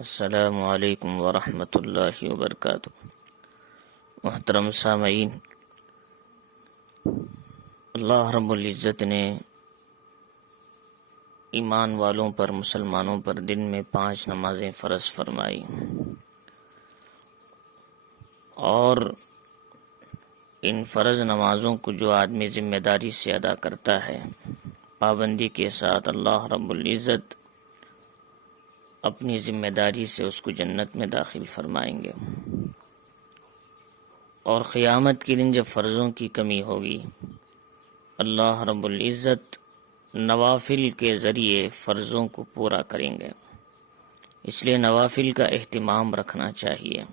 السلام علیکم ورحمۃ اللہ وبرکاتہ۔ محترم سامعین، اللہ رب العزت نے ایمان والوں پر، مسلمانوں پر دن میں 5 نمازیں فرض فرمائی، اور ان فرض نمازوں کو جو آدمی ذمہ داری سے ادا کرتا ہے، پابندی کے ساتھ، اللہ رب العزت اپنی ذمہ داری سے اس کو جنت میں داخل فرمائیں گے۔ اور قیامت کے دن جب فرضوں کی کمی ہوگی، اللہ رب العزت نوافل کے ذریعے فرضوں کو پورا کریں گے۔ اس لیے نوافل کا اہتمام رکھنا چاہیے۔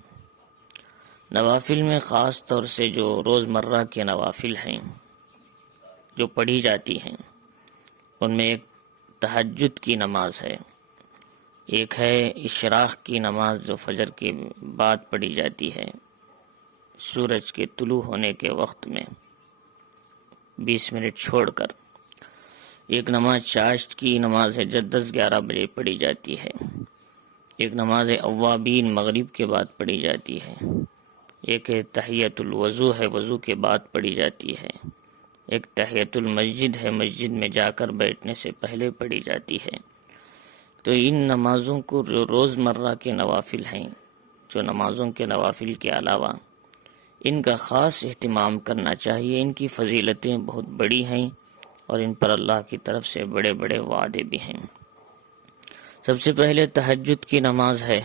نوافل میں خاص طور سے جو روزمرہ کے نوافل ہیں، جو پڑھی جاتی ہیں، ان میں ایک تہجد کی نماز ہے، ایک ہے اشراق کی نماز جو فجر کے بعد پڑھی جاتی ہے، سورج کے طلوع ہونے کے وقت میں 20 منٹ چھوڑ کر۔ ایک نماز چاشت کی نماز ہے جو 10-11 بجے پڑھی جاتی ہے۔ ایک نماز اوابین مغرب کے بعد پڑھی جاتی ہے۔ ایک تحیۃ الوضو ہے، وضو کے بعد پڑھی جاتی ہے۔ ایک تحیۃ المسجد ہے، مسجد میں جا کر بیٹھنے سے پہلے پڑھی جاتی ہے۔ تو ان نمازوں کو جو روزمرہ کے نوافل ہیں، جو نمازوں کے نوافل کے علاوہ ان کا خاص اہتمام کرنا چاہیے۔ ان کی فضیلتیں بہت بڑی ہیں اور ان پر اللہ کی طرف سے بڑے بڑے وعدے بھی ہیں۔ سب سے پہلے تہجد کی نماز ہے۔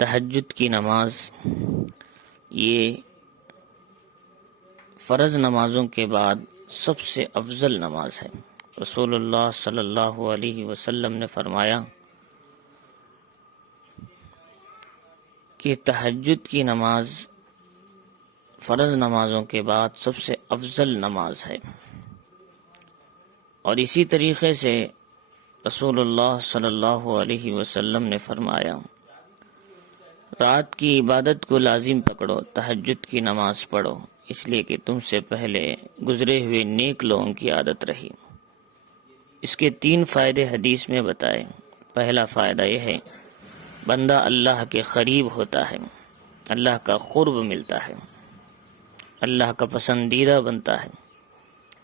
تہجد کی نماز یہ فرض نمازوں کے بعد سب سے افضل نماز ہے۔ رسول اللہ صلی اللہ علیہ وسلم نے فرمایا کہ تہجد کی نماز فرض نمازوں کے بعد سب سے افضل نماز ہے۔ اور اسی طریقے سے رسول اللہ صلی اللہ علیہ وسلم نے فرمایا، رات کی عبادت کو لازم پکڑو، تہجد کی نماز پڑھو، اس لیے کہ تم سے پہلے گزرے ہوئے نیک لوگوں کی عادت رہی۔ اس کے 3 فائدے حدیث میں بتائے۔ پہلا فائدہ یہ ہے، بندہ اللہ کے قریب ہوتا ہے، اللہ کا قرب ملتا ہے، اللہ کا پسندیدہ بنتا ہے۔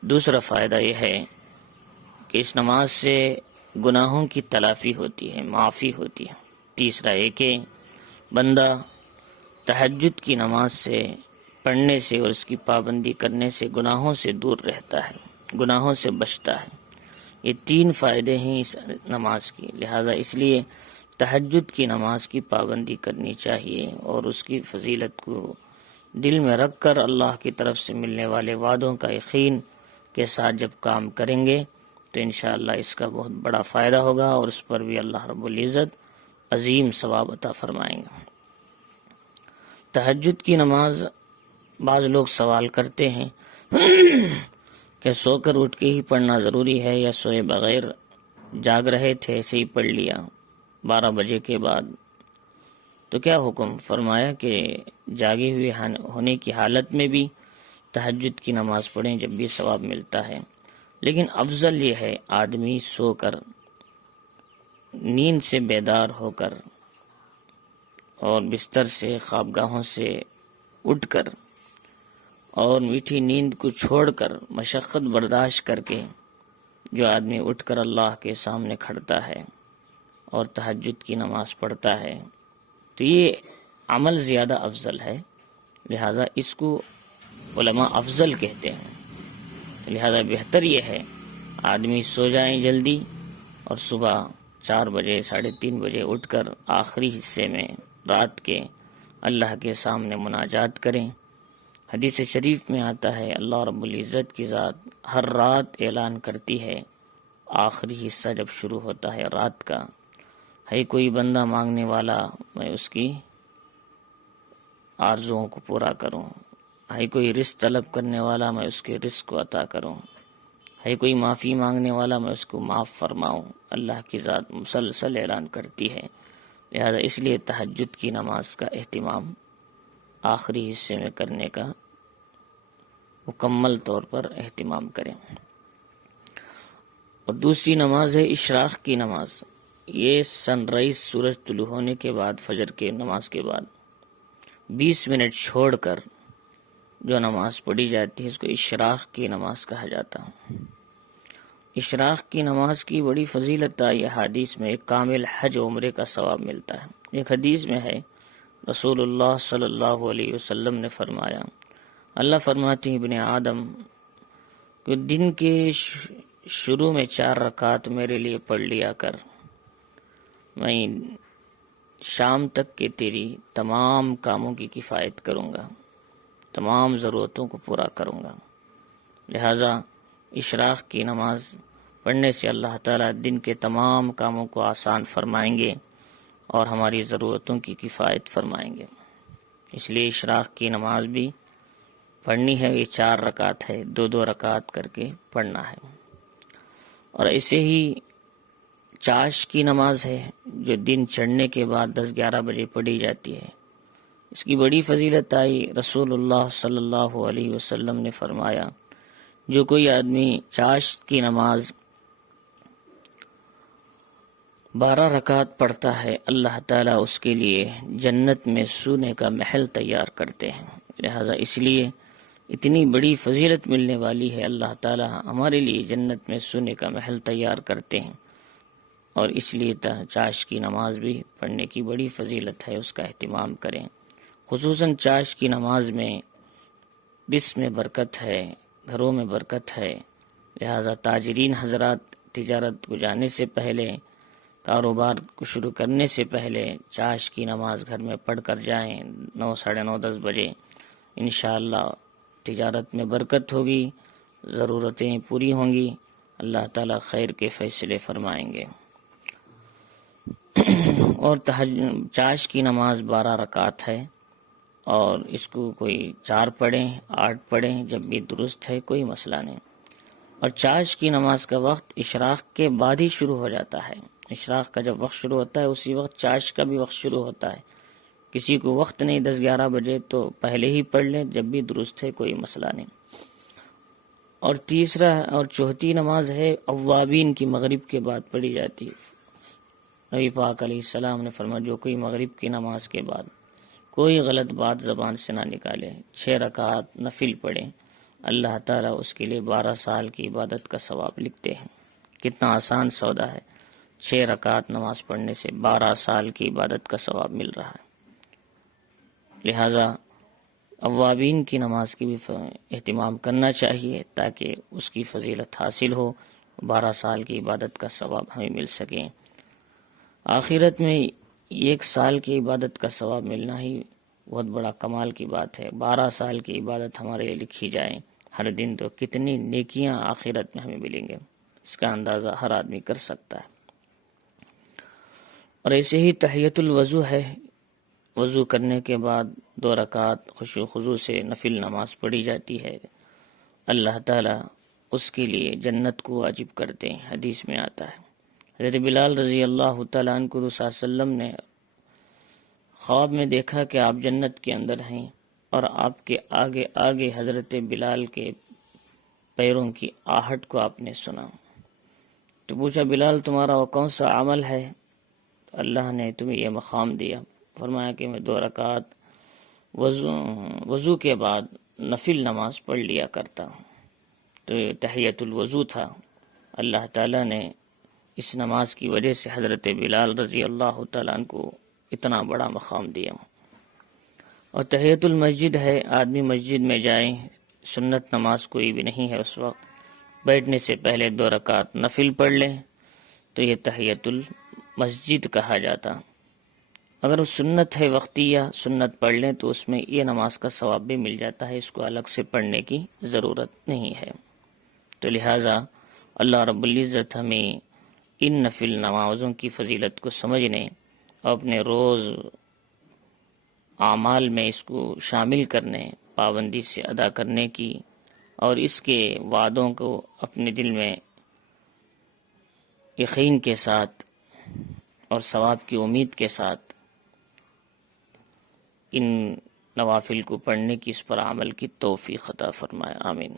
دوسرا فائدہ یہ ہے کہ اس نماز سے گناہوں کی تلافی ہوتی ہے، معافی ہوتی ہے۔ تیسرا یہ کہ بندہ تہجد کی نماز سے پڑھنے سے اور اس کی پابندی کرنے سے گناہوں سے دور رہتا ہے، گناہوں سے بچتا ہے۔ یہ 3 فائدے ہیں اس نماز کی، لہذا اس لیے تہجد کی نماز کی پابندی کرنی چاہیے، اور اس کی فضیلت کو دل میں رکھ کر اللہ کی طرف سے ملنے والے وعدوں کا یقین کے ساتھ جب کام کریں گے تو انشاءاللہ اس کا بہت بڑا فائدہ ہوگا، اور اس پر بھی اللہ رب العزت عظیم ثواب عطا فرمائیں گے۔ تہجد کی نماز بعض لوگ سوال کرتے ہیں کہ سو کر اٹھ کے ہی پڑھنا ضروری ہے، یا سوئے بغیر جاگ رہے تھے ایسے ہی پڑھ لیا 12 بجے کے بعد؟ تو کیا حکم؟ فرمایا کہ جاگے ہوئے ہونے کی حالت میں بھی تہجد کی نماز پڑھیں، جب بھی ثواب ملتا ہے۔ لیکن افضل یہ ہے آدمی سو کر، نیند سے بیدار ہو کر، اور بستر سے، خوابگاہوں سے اٹھ کر، اور میٹھی نیند کو چھوڑ کر، مشقت برداشت کر کے جو آدمی اٹھ کر اللہ کے سامنے کھڑتا ہے اور تہجد کی نماز پڑھتا ہے، تو یہ عمل زیادہ افضل ہے، لہذا اس کو علماء افضل کہتے ہیں۔ لہذا بہتر یہ ہے آدمی سو جائیں جلدی، اور صبح 4 بجے 3:30 بجے اٹھ کر آخری حصے میں رات کے اللہ کے سامنے مناجات کریں۔ حدیث شریف میں آتا ہے، اللہ رب العزت کی ذات ہر رات اعلان کرتی ہے، آخری حصہ جب شروع ہوتا ہے رات کا، ہے کوئی بندہ مانگنے والا، میں اس کی آرزوؤں کو پورا کروں، ہے کوئی رزق طلب کرنے والا، میں اس کے رزق کو عطا کروں، ہے کوئی معافی مانگنے والا، میں اس کو معاف فرماؤں۔ اللہ کی ذات مسلسل اعلان کرتی ہے، لہذا اس لیے تہجد کی نماز کا اہتمام آخری حصے میں کرنے کا مکمل طور پر اہتمام کریں۔ اور دوسری نماز ہے اشراق کی نماز۔ یہ سن رائز سورج طلوع ہونے کے بعد فجر کے نماز کے بعد 20 منٹ چھوڑ کر جو نماز پڑھی جاتی ہے اس کو اشراق کی نماز کہا جاتا ہے۔ اشراق کی نماز کی بڑی فضیلت آئی حدیث میں، ایک کامل حج عمرے کا ثواب ملتا ہے۔ ایک حدیث میں ہے رسول اللہ صلی اللہ علیہ وسلم نے فرمایا، اللہ فرماتے ہیں ابن آدم کہ دن کے شروع میں 4 رکعت میرے لیے پڑھ لیا کر، میں شام تک کے تیری تمام کاموں کی کفایت کروں گا، تمام ضرورتوں کو پورا کروں گا۔ لہذا اشراق کی نماز پڑھنے سے اللہ تعالیٰ دن کے تمام کاموں کو آسان فرمائیں گے اور ہماری ضرورتوں کی کفایت فرمائیں گے۔ اس لیے اشراق کی نماز بھی پڑھنی ہے۔ یہ 4 رکعت ہے، 2 رکعت کر کے پڑھنا ہے۔ اور ایسے ہی چاش کی نماز ہے جو دن چڑھنے کے بعد 10-11 بجے پڑھی جاتی ہے۔ اس کی بڑی فضیلت آئی، رسول اللہ صلی اللہ علیہ وسلم نے فرمایا، جو کوئی آدمی چاش کی نماز 12 رکعت پڑھتا ہے، اللہ تعالیٰ اس کے لیے جنت میں سونے کا محل تیار کرتے ہیں۔ لہذا اس لیے اتنی بڑی فضیلت ملنے والی ہے، اللہ تعالیٰ ہمارے لیے جنت میں سونے کا محل تیار کرتے ہیں، اور اس لیے چاش کی نماز بھی پڑھنے کی بڑی فضیلت ہے، اس کا اہتمام کریں۔ خصوصاً چاش کی نماز میں بسم میں برکت ہے، گھروں میں برکت ہے۔ لہذا تاجرین حضرات تجارت کو جانے سے پہلے، کاروبار کو شروع کرنے سے پہلے چاش کی نماز گھر میں پڑھ کر جائیں 9، 9:30، 10 بجے۔ انشاءاللہ تجارت میں برکت ہوگی، ضرورتیں پوری ہوں گی، اللہ تعالیٰ خیر کے فیصلے فرمائیں گے۔ اور چاش کی نماز 12 رکعت ہے، اور اس کو کوئی 4 پڑھیں، 8 پڑھیں، جب بھی درست ہے، کوئی مسئلہ نہیں۔ اور چاش کی نماز کا وقت اشراق کے بعد ہی شروع ہو جاتا ہے۔ اشراق کا جب وقت شروع ہوتا ہے اسی وقت چاش کا بھی وقت شروع ہوتا ہے۔ کسی کو وقت نہیں 10-11 بجے تو پہلے ہی پڑھ لیں، جب بھی درست ہے، کوئی مسئلہ نہیں۔ اور تیسرا اور چوتھی نماز ہے اوابین کی، مغرب کے بعد پڑھی جاتی ہے۔ نبی پاک علیہ السلام نے فرمایا، جو کوئی مغرب کی نماز کے بعد کوئی غلط بات زبان سے نہ نکالے، 6 رکعت نفل پڑھیں، اللہ تعالیٰ اس کے لیے 12 سال کی عبادت کا ثواب لکھتے ہیں۔ کتنا آسان سودا ہے، 6 رکعت نماز پڑھنے سے 12 سال کی عبادت کا ثواب مل رہا ہے۔ لہذا اوابین کی نماز کی بھی اہتمام کرنا چاہیے تاکہ اس کی فضیلت حاصل ہو، 12 سال کی عبادت کا ثواب ہمیں مل سکے۔ آخرت میں 1 سال کی عبادت کا ثواب ملنا ہی بہت بڑا کمال کی بات ہے۔ 12 سال کی عبادت ہمارے لیے لکھی جائے ہر دن، تو کتنی نیکیاں آخرت میں ہمیں ملیں گے، اس کا اندازہ ہر آدمی کر سکتا ہے۔ اور ایسے ہی تحیۃ الوضو ہے، وضو کرنے کے بعد 2 رکعت خشوع و خضوع سے نفل نماز پڑھی جاتی ہے، اللہ تعالیٰ اس کے لیے جنت کو واجب کرتے ہیں، حدیث میں آتا ہے۔ حضرت بلال رضی اللہ تعالیٰ عنہ کو رسول صلی اللہ علیہ وسلم نے خواب میں دیکھا کہ آپ جنت کے اندر ہیں، اور آپ کے آگے آگے حضرت بلال کے پیروں کی آہٹ کو آپ نے سنا۔ تو پوچھا، بلال تمہارا وہ کون سا عمل ہے اللہ نے تمہیں یہ مقام دیا؟ فرمایا کہ میں 2 رکعت وضو کے بعد نفل نماز پڑھ لیا کرتا ہوں۔ تو یہ تحیۃ الوضو تھا، اللہ تعالیٰ نے اس نماز کی وجہ سے حضرت بلال رضی اللہ تعالیٰ عنہ کو اتنا بڑا مقام دیا۔ اور تحیۃ المسجد ہے، آدمی مسجد میں جائیں، سنت نماز کوئی بھی نہیں ہے اس وقت، بیٹھنے سے پہلے 2 رکعت نفل پڑھ لیں، تو یہ تحیۃ المسجد کہا جاتا۔ اگر وہ سنت ہے وقتیہ، سنت پڑھ لیں تو اس میں یہ نماز کا ثواب بھی مل جاتا ہے، اس کو الگ سے پڑھنے کی ضرورت نہیں ہے۔ تو لہٰذا اللہ رب العزت ہمیں ان نفل نمازوں کی فضیلت کو سمجھنے اور اپنے روز اعمال میں اس کو شامل کرنے، پابندی سے ادا کرنے کی، اور اس کے وعدوں کو اپنے دل میں یقین کے ساتھ اور ثواب کی امید کے ساتھ ان نوافل کو پڑھنے کی، اس پر عمل کی توفیق عطا فرمائے، آمین۔